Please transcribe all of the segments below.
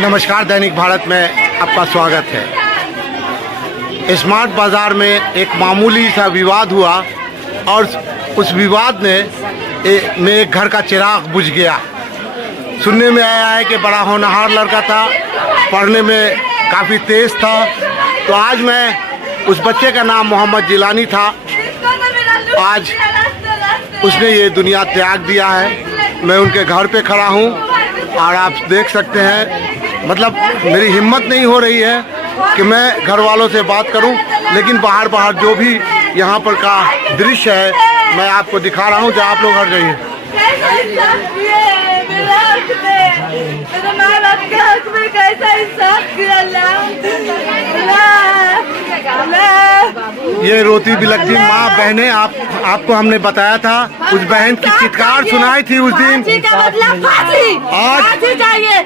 नमस्कार, दैनिक भारत में आपका स्वागत है। स्मार्ट बाज़ार में एक मामूली सा विवाद हुआ और उस विवाद में एक घर का चिराग बुझ गया। सुनने में आया है कि बड़ा होनहार लड़का था, पढ़ने में काफ़ी तेज़ था। तो आज मैं उस बच्चे का नाम मोहम्मद जिलानी था। आज उसने ये दुनिया त्याग दिया है। मैं उनके घर पे खड़ा हूँ और आप देख सकते हैं, मतलब मेरी हिम्मत नहीं हो रही है कि मैं घर वालों से बात करूं, लेकिन बाहर जो भी यहाँ पर का दृश्य है मैं आपको दिखा रहा हूं। जो आप लोग हट जाइए। ये रोती बिलखती माँ बहनें, आपको हमने बताया था, उस बहन की चित्कार सुनाई थी उस दिन। आज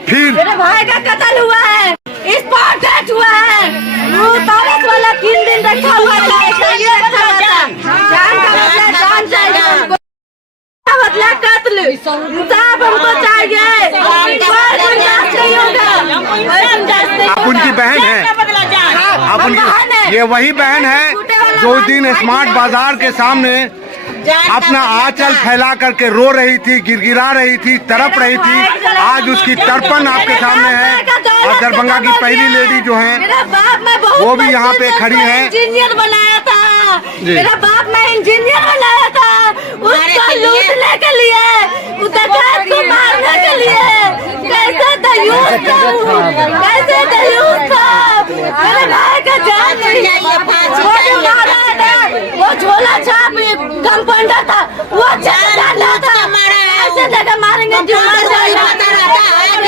फिर मेरे भाई का कत्ल हुआ है, इस पर डेथ हुआ है। वो तारीख वाला 3 दिन रखा हुआ था, जान चाहिए हमको, बदला कत्ल इंसाफ हमको चाहिए। आप उनकी बहन है, आप उनकी, ये वही बहन है जो उस दिन स्मार्ट बाजार के सामने अपना आंचल फैला करके रो रही थी, गिड़गिड़ा रही थी, तड़प रही थी। आज उसकी तड़पन आपके सामने है। और दरभंगा की पहली लेडी जो है वो भी यहाँ पे खड़ी है। इंजीनियर बनाया था मेरा बाप, मैं इंजीनियर बनाया था उसको लूटने के लिए, उसे को मारने के लिए। कैसे दयूस था, कैसे दयूस था। मेरे भाई का जान नहीं, वो जो मारा था वो झोला छाप कंपाउंडर था, वो डाला था। ऐसे जगह मारेंगे झोला छाप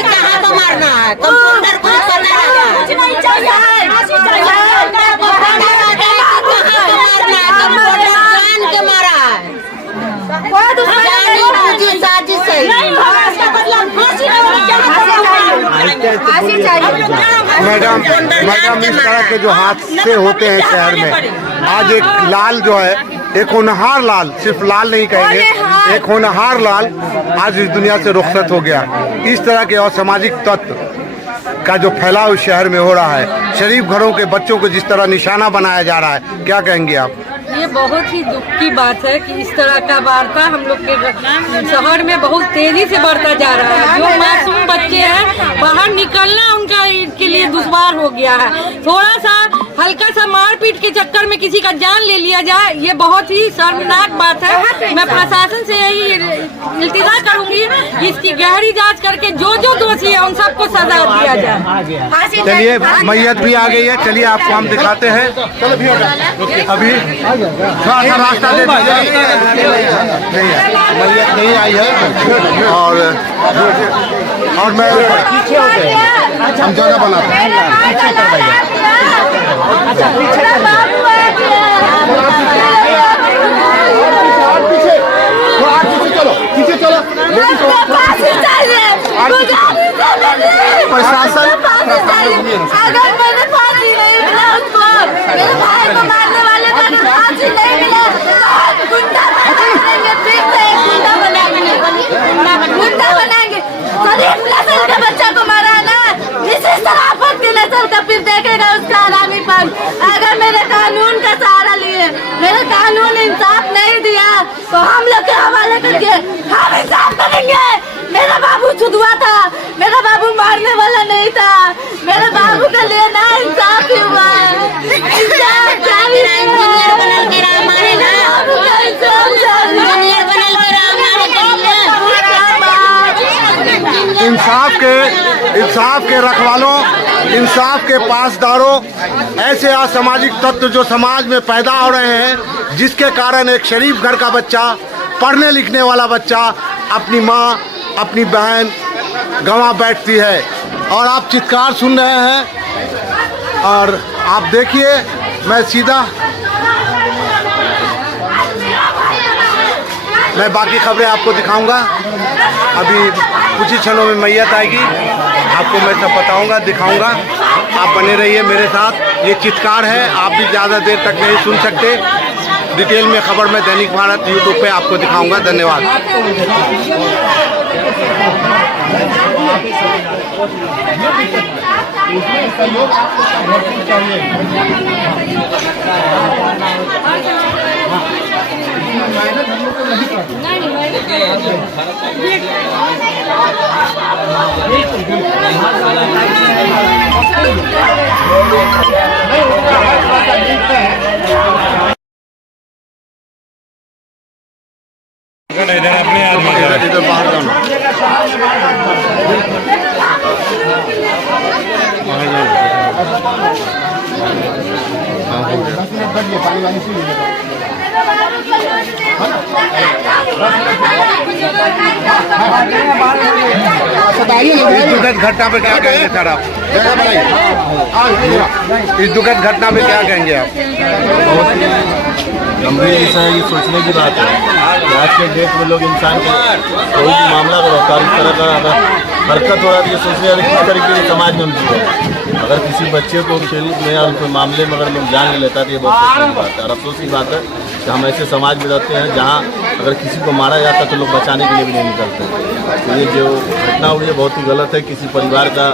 कहाँ को मारना है, कंपाउंडर को पता है। कुछ नहीं चाहिए, जान के मारा है, कोई दूसरी साजिश है। मैडम, इस तरह के जो हादसे होते हैं शहर में, आज एक लाल जो है, एक होनहार लाल, सिर्फ लाल नहीं कहेंगे, एक होनहार लाल आज इस दुनिया से रुखसत हो गया। इस तरह के असामाजिक तत्व का जो फैलाव इस शहर में हो रहा है, शरीफ घरों के बच्चों को जिस तरह निशाना बनाया जा रहा है, क्या कहेंगे आप? ये बहुत ही दुख की बात है कि इस तरह का वार्ता हम लोग के शहर में बहुत तेजी से बढ़ता जा रहा है। जो मासूम बच्चे हैं, बाहर निकलना उनका के लिए दुश्वार हो गया है। थोड़ा सा हल्का सा मारपीट के चक्कर में किसी का जान ले लिया जाए, ये बहुत ही शर्मनाक बात है। मैं प्रशासन से यही इल्तिजा करूंगी, इसकी गहरी जांच करके जो दोषी है उन सबको सजा दिया जाए। चलिए, मैयत भी आ गई है, चलिए आपको हम दिखाते हैं। अभी थोड़ा सा रास्ता दे दीजिए। मैयत नहीं आई है और मैं हम जगह बनाते हैं। पीछे चलो, प्रशासन, अगर मैंने फांसी नहीं मिला उसको, मेरे भाई को मारने वाले को फांसी नहीं मिला, गुंडा बनाएंगे, फिर से गुंडा बनाएंगे। शरीफ नस्ल के बच्चा को मारा ना, इसी शराफत की नस्ल का फिर देखेगा उसका हरामीपन। अगर मेरे कानून का सहारा लिए, मेरे कानून इंसाफ नहीं दिया तो हम लोग के हवाले करके हम इंसाफ करेंगे। मेरा बाबू छुदुआ था, मेरा बाबू मारने वाला नहीं था, मेरे बाबू के लिए ना इंसाफ ही हुआ है। इंसाफ के रखवालों, इंसाफ के पासदारों, ऐसे असामाजिक तत्व जो समाज में पैदा हो रहे हैं, जिसके कारण एक शरीफ घर का बच्चा, पढ़ने लिखने वाला बच्चा अपनी माँ, अपनी बहन गंवा बैठती है। और आप चित्कार सुन रहे हैं और आप देखिए, मैं बाकी खबरें आपको दिखाऊंगा। अभी कुछ ही क्षणों में मैयत आएगी, आपको मैं सब बताऊंगा, दिखाऊंगा। आप बने रहिए मेरे साथ। ये चित्कार है, आप भी ज़्यादा देर तक नहीं सुन सकते। डिटेल में खबर में दैनिक भारत यूट्यूब पे आपको दिखाऊंगा। धन्यवाद। इधर बाहर जाओ ना, बाहर जाओ। हाँ, हो गया। इस दुखद घटना पे क्या कहेंगे सर आप? इस दुखद घटना पे क्या कहेंगे आप? गंभीर विषय है, ये सोचने की बात है कि आज के डेट में लोग इंसान को कोई भी मामला को रोका, इस तरह का अगर हरकत हो रहा है, ये सोचने वाले किस तरीके से समाज में उनकी है। अगर किसी बच्चे को खेल में या उनके मामले में अगर लोग जान ले लेता है तो ये बहुत अफसोस की बात है। और अफसोस की बात है कि हम ऐसे समाज में रहते हैं जहाँ अगर किसी को मारा जाता है तो लोग बचाने के लिए भी नहीं निकलते। तो ये जो घटना हुई है बहुत ही गलत है। किसी परिवार का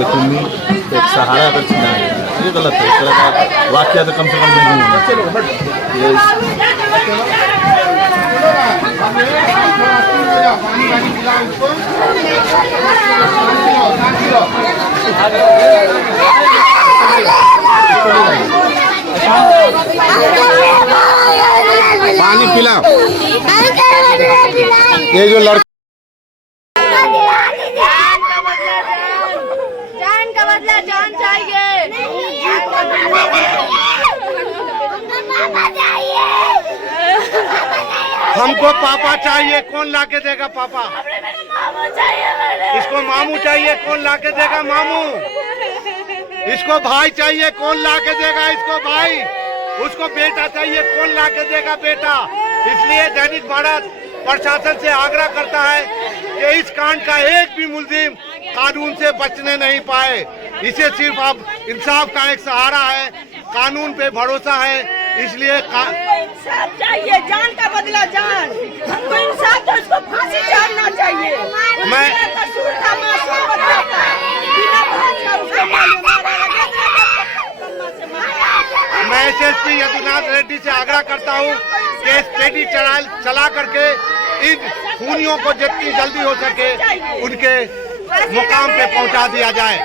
एक उम्मीद, एक सहारा अगर छीना है ये गलत है। इस तरह का वाक्य तो कम से कम नहीं होना चाहिए। पानी पिलाओ। ये जो लड़का जान का बदला जान चाहिए। हमको पापा चाहिए, कौन लाके देगा पापा? इसको मामू चाहिए, कौन लाके देगा मामू? इसको भाई चाहिए, कौन लाके देगा इसको भाई? उसको बेटा चाहिए, कौन लाके देगा बेटा? इसलिए दैनिक भारत प्रशासन से आग्रह करता है कि इस कांड का एक भी मुलजिम कानून से बचने नहीं पाए। इसे सिर्फ अब इंसाफ का एक सहारा है, कानून पे भरोसा है। इसलिए इंसाफ चाहिए, जान का बदला जान। हमको इंसाफ तो उसको फांसी चढ़ना चाहिए। मैं कसूर था, मासूम बच्चा था, बिना भाग का उसको मारा मैं एसएसपी यदुनाथ रेड्डी से आग्रह करता हूँ कि स्टडी चला करके इन खूनियों को जितनी जल्दी हो सके उनके मुकाम पे पहुँचा दिया जाए।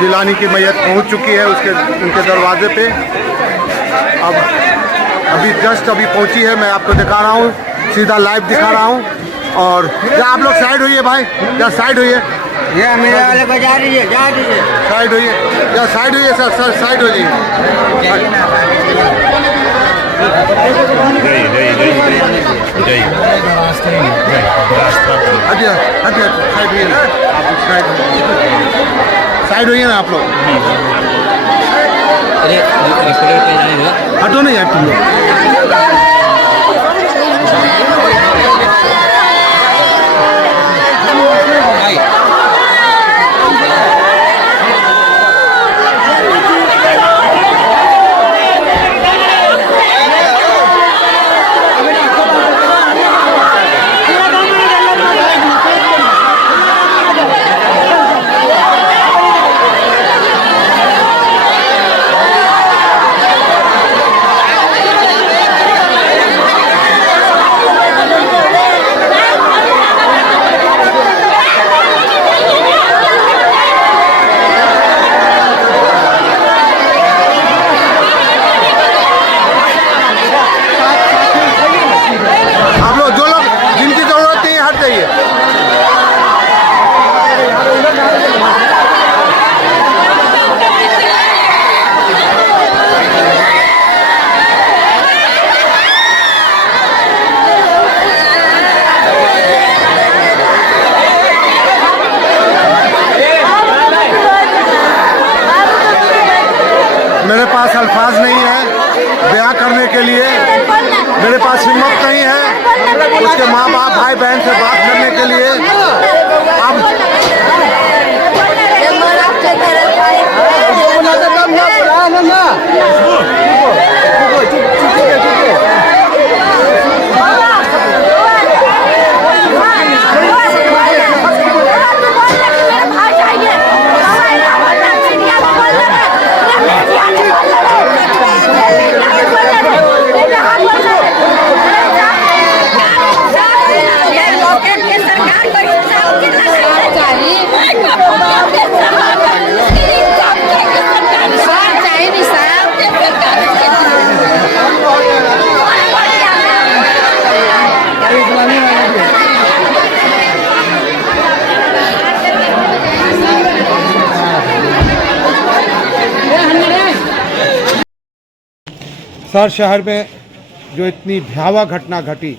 जिलानी की मैयत पहुंच चुकी है उनके दरवाजे पे। अभी जस्ट पहुंची है, मैं आपको दिखा रहा हूँ, सीधा लाइव दिखा रहा हूँ। और क्या आप लोग साइड होइए भाई, क्या साइड होइए, ये मेरे वाले को जा दीजिए, जा दीजिए, साइड होइए, क्या साइड होइए सर, साइड हो जाइए। साइड होइए ना आप, साइड होइए ना आप लोग। हटो नहीं यार तुम लोग। मेरे पास अल्फाज नहीं है बयां करने के लिए, मेरे पास हिम्मत नहीं है उसके माँ बाप भाई बहन से बात करने के लिए। अब सर, शहर में जो इतनी भयावह घटना घटी,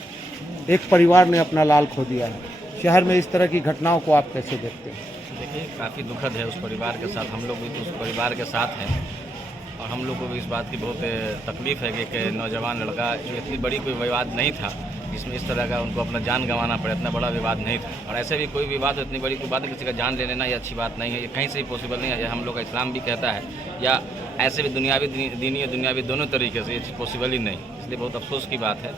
एक परिवार ने अपना लाल खो दिया है। शहर में इस तरह की घटनाओं को आप कैसे देखते हैं? देखिए, काफ़ी दुखद है उस परिवार के साथ। हम लोग भी तो उस परिवार के साथ हैं और हम लोग को भी इस बात की बहुत तकलीफ़ है कि एक नौजवान लड़का, जो इतनी बड़ी कोई विवाद नहीं था जिसमें इस तरह का उनको अपना जान गंवाना पड़े, इतना बड़ा विवाद नहीं था। और ऐसे भी कोई विवाद, इतनी बड़ी कोई बात है, किसी का जान ले लेना ये अच्छी बात नहीं है, ये कहीं से भी पॉसिबल नहीं है। ये हम लोग का इस्लाम भी कहता है, या ऐसे भी दुनियावी, दीनी और दुनियावी दोनों तरीके से ये चीज़ पॉसिबल ही नहीं। इसलिए बहुत अफसोस की बात है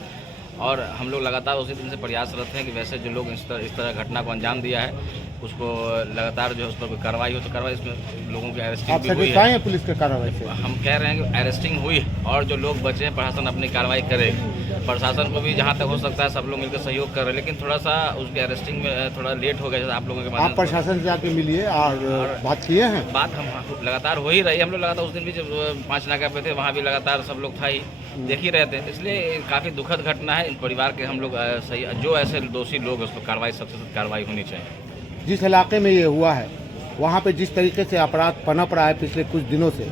और हम लोग लगातार उसी दिन से प्रयासरत हैं कि वैसे जो लोग इस तरह घटना को अंजाम दिया है उसको लगातार जो है उस पर कोई कार्रवाई हो तो कार्रवाई। इसमें लोगों की अरेस्टिंग भी हुई है, पुलिस की कार्रवाई से हम कह रहे हैं कि अरेस्टिंग हुई है और जो लोग बचे हैं प्रशासन अपनी कार्रवाई करेगी। प्रशासन को भी जहाँ तक हो सकता है सब लोग मिलकर सहयोग कर रहे हैं, लेकिन थोड़ा सा उसके अरेस्टिंग में थोड़ा लेट हो गया। जैसे आप लोगों के आप प्रशासन से आके मिलिए और बात किए हैं? बात हम लगातार हो ही रही है। हम लोग लगातार उस दिन भी जब 5 नाका पे थे वहाँ भी लगातार सब लोग था ही, देख ही रहे थे। इसलिए काफ़ी दुखद घटना है। इन परिवार के हम लोग सही, जो ऐसे दोषी लोग उस पर कार्रवाई, सबसे सख्त कार्रवाई होनी चाहिए। जिस इलाके में ये हुआ है वहाँ पे जिस तरीके से अपराध पनप रहा है पिछले कुछ दिनों से,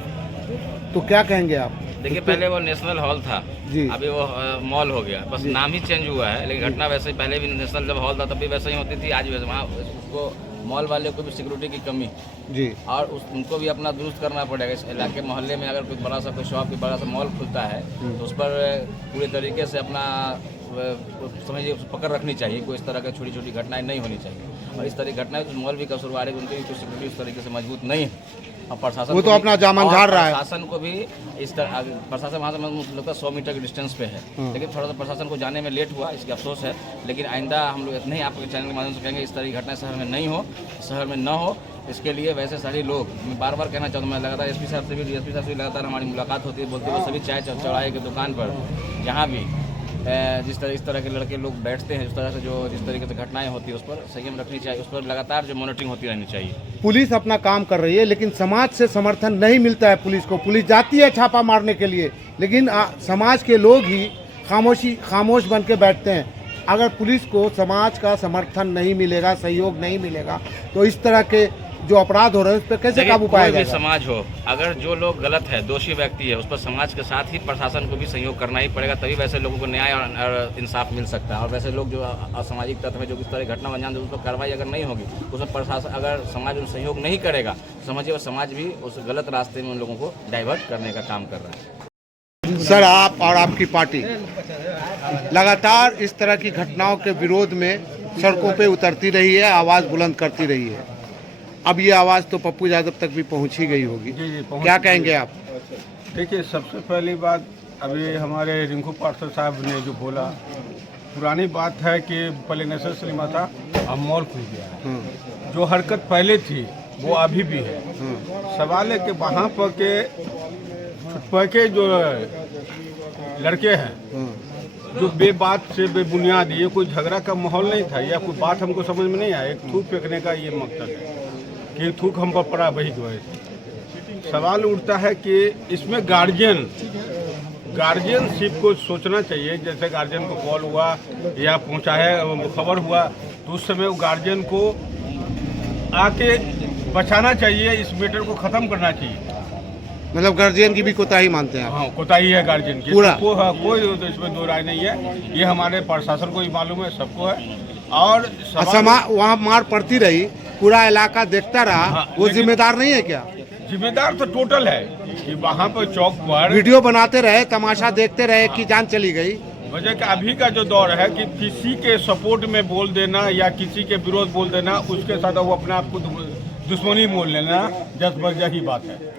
तो क्या कहेंगे आप? देखिए, पहले वो नेशनल हॉल था जी, अभी वो मॉल हो गया, बस नाम ही चेंज हुआ है, लेकिन घटना वैसे ही पहले भी नेशनल जब हॉल था तब भी वैसे ही होती थी। आज वैसे वहाँ उसको मॉल वाले को भी सिक्योरिटी की कमी जी, और उनको भी अपना दुरुस्त करना पड़ेगा। इस इलाके मोहल्ले में अगर कोई बड़ा सा कोई शॉप, कोई बड़ा सा मॉल खुलता है तो उस पर पूरे तरीके से अपना समझिए पकड़ रखनी चाहिए। कोई इस तरह की छोटी छोटी घटनाएं नहीं होनी चाहिए। और इस तरह की घटनाएं तो मॉल भी कसूरवार है, उनकी भी कुछ सिक्योरिटी उस तरीके से मजबूत नहीं है। और प्रशासन वो तो अपना जामन झाड़ रहा है। प्रशासन को भी इस तरह, प्रशासन वहाँ से मुझे लगता है 100 मीटर के डिस्टेंस पे है, लेकिन थोड़ा सा प्रशासन को जाने में लेट हुआ, इसकी अफसोस है। लेकिन आइंदा हम लोग इतने ही आपके चैनल के माध्यम से कहेंगे, इस तरह की घटनाएं शहर में नहीं हो, शहर में न हो। इसके लिए वैसे सारे लोग, मैं बार बार कहना चाहता हूँ, मैं लगातार एसपी साहब से भी, डीएसपी साहब से भी लगातार हमारी मुलाकात होती है, बोलते हैं वो सभी चाय चौराहे की दुकान पर जहाँ भी इस तरह के लड़के लोग बैठते हैं, जिस तरीके से घटनाएं होती है उस पर संयम रखनी चाहिए, उस पर लगातार जो मॉनिटरिंग होती रहनी चाहिए। पुलिस अपना काम कर रही है लेकिन समाज से समर्थन नहीं मिलता है पुलिस को। पुलिस जाती है छापा मारने के लिए, लेकिन समाज के लोग ही खामोश बन के बैठते हैं। अगर पुलिस को समाज का समर्थन नहीं मिलेगा, सहयोग नहीं मिलेगा, तो इस तरह के जो अपराध हो रहे हैं उस पर कैसे काबू पाया जाएगा? समाज हो, अगर जो लोग गलत है, दोषी व्यक्ति है, उस पर समाज के साथ ही प्रशासन को भी सहयोग करना ही पड़ेगा, तभी वैसे लोगों को न्याय और इंसाफ मिल सकता है। और वैसे लोग जो असामाजिक तत्व है, जो इस तरह की घटना अंजाम दे, उस पर कार्रवाई अगर नहीं होगी, उसमें प्रशासन, अगर समाज उन सहयोग नहीं करेगा, समझिए वो समाज भी उस गलत रास्ते में उन लोगों को डाइवर्ट करने का काम कर रहा है। सर, आप और आपकी पार्टी लगातार इस तरह की घटनाओं के विरोध में सड़कों पे उतरती रही है, आवाज़ बुलंद करती रही है। अब ये आवाज़ तो पप्पू यादव तक भी पहुंच ही गई होगी। जी, क्या कहेंगे आप? देखिए, सबसे पहली बात, अभी हमारे रिंकू पार्षद साहब ने जो बोला, पुरानी बात है कि पहले नेशनल सिनेमा था, अब मॉल खुल गया है। जो हरकत पहले थी वो अभी भी है। सवाल है कि वहाँ पर के जो लड़के हैं, जो बेबात से बेबुनियाद, ये कोई झगड़ा का माहौल नहीं था या कोई बात हमको समझ में नहीं आया। एक थूक फेंकने का ये मकसद है कि थूक हम पर पड़ा, वही जो है। सवाल उठता है कि इसमें गार्जियनशिप को सोचना चाहिए। जैसे गार्जियन को कॉल हुआ या पहुंचाया, खबर हुआ, तो उस समय वो गार्जियन को आके बचाना चाहिए, इस मैटर को ख़त्म करना चाहिए। मतलब गार्जियन की भी कोताही मानते हैं? हाँ, कोताही है गार्जियन की पूरा। कोई तो इसमें दो राय नहीं है। ये हमारे प्रशासन को ही मालूम है, सबको है। और वहाँ मार पड़ती रही, पूरा इलाका देखता रहा। हाँ, वो जिम्मेदार नहीं है क्या? जिम्मेदार तो टोटल है कि वहाँ पर चौक पर वीडियो बनाते रहे, तमाशा देखते रहे कि जान चली गई। वजह का अभी का जो दौर है कि किसी के सपोर्ट में बोल देना या किसी के विरोध बोल देना, उसके साथ वो अपने आप को दुश्मनी मोल लेना, जज्बा ही बात है।